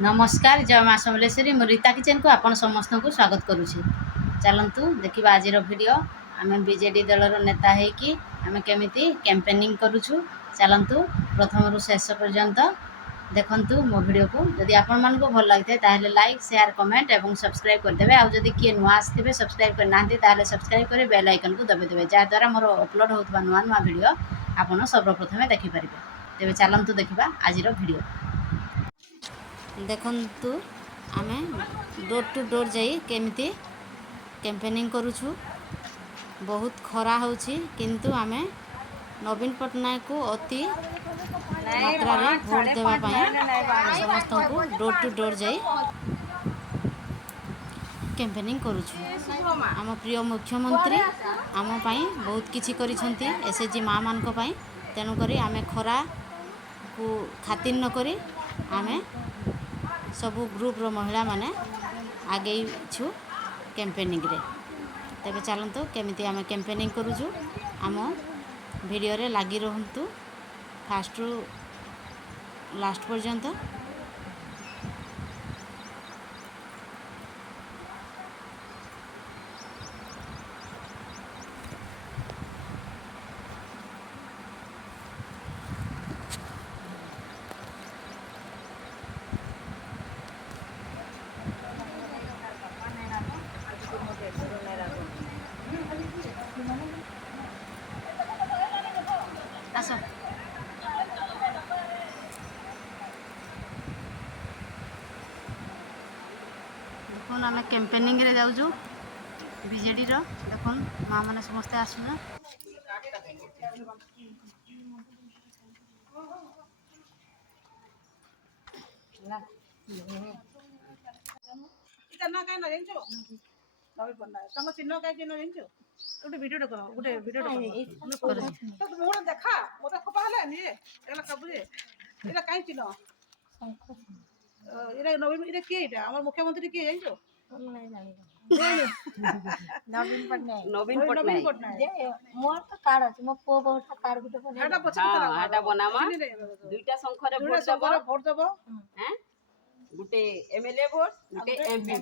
नमस्कार जय माँ समलेश्वरी मु रीता किचन को आपण समस्त को स्वागत करुँची। चलतु देखा आज वीडियो आम बीजेडी दलर नेता होकि आम केमिति कैंपेनिंग करुचु। चलतु प्रथम शेष पर्यंत देखंतु मो वीडियो को। जदि आपण मन को भल लगी ताहले लाइक शेयर कमेंट और सब्सक्राइब करदेवे। आउ जदि किए नुआ आसथिबे सब्सक्राइब करना ताहले सब्सक्राइब करे बेल आइकन को दबाइदेवे जहाँद्वारा मोर अपलोड होता नुआ नुआ वीडियो आपण सर्वप्रथमे देखिपारे। तेबे चलतु देखा आज वीडियो। देखंतु आमे डोर टू डोर जाई केमिति कैंपेनिंग करुछु। बहुत खरा होछि किंतु आमे नवीन पटनायक को अति मात्रा रे भोट देवा पाई समस्त को डोर टू डोर जाई कैंपेनिंग करुछु। आम प्रिय मुख्यमंत्री आम पाई बहुत किछि करिसंती एसएचजी माँ मान को पाई। तेणु करी आमे खरा को खातिर न करी आमे सबू ग्रुप रो महिला माने आगे छु कैंपेनिंग रे। तेबे चलंतु केमिति आमे कैंपेनिंग करूछु आम वीडियो रे लागी रहंतु फास्ट रु लास्ट पर्यंत। आसो देखुन आम कैंपेनिंग रे जाऊँ बीजेडी रो। देखुन माँ मैंने समस्ते आसुना चिन्ह कहीं चिन्ह जान गोटे वीडियो गोटे वीडियो मुझे देखा मत खपा है कबूजे ये कहीं चिन्ह ये नवीन ये किए आम मुख्यमंत्री किए जान नवीन पटनायक मोर तो कार्ड अछि मो पो बहुत कार्ड गुटे बनामा दुईटा संखरे वोट देबो हैं गुटे एमएलए वोट गुटे एमपी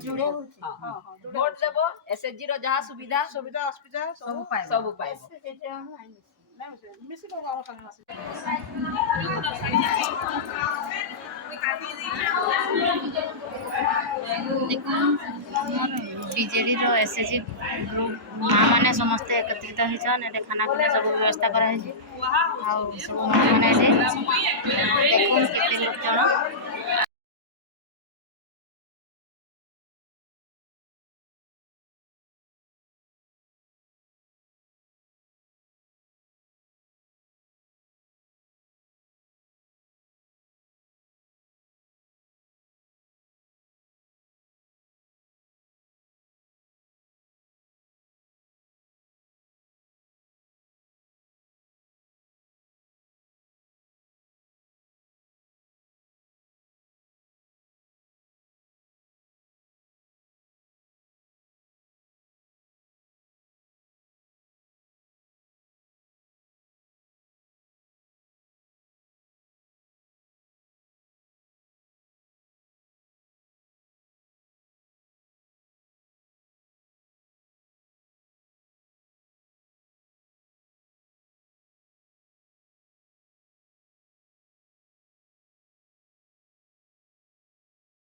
वोट देबो एसएचजी रो जहा सुविधा सुविधा अस्पताल सब पाए मिसी को गाँव संग बीजेडी रो एसएचजी ग्रुप माँ मैंने समस्ते एकत्रित होइछन। एटे खाना पीना सब व्यवस्था करा है। आउ सब माँ मैंने देखुन केते लोक जन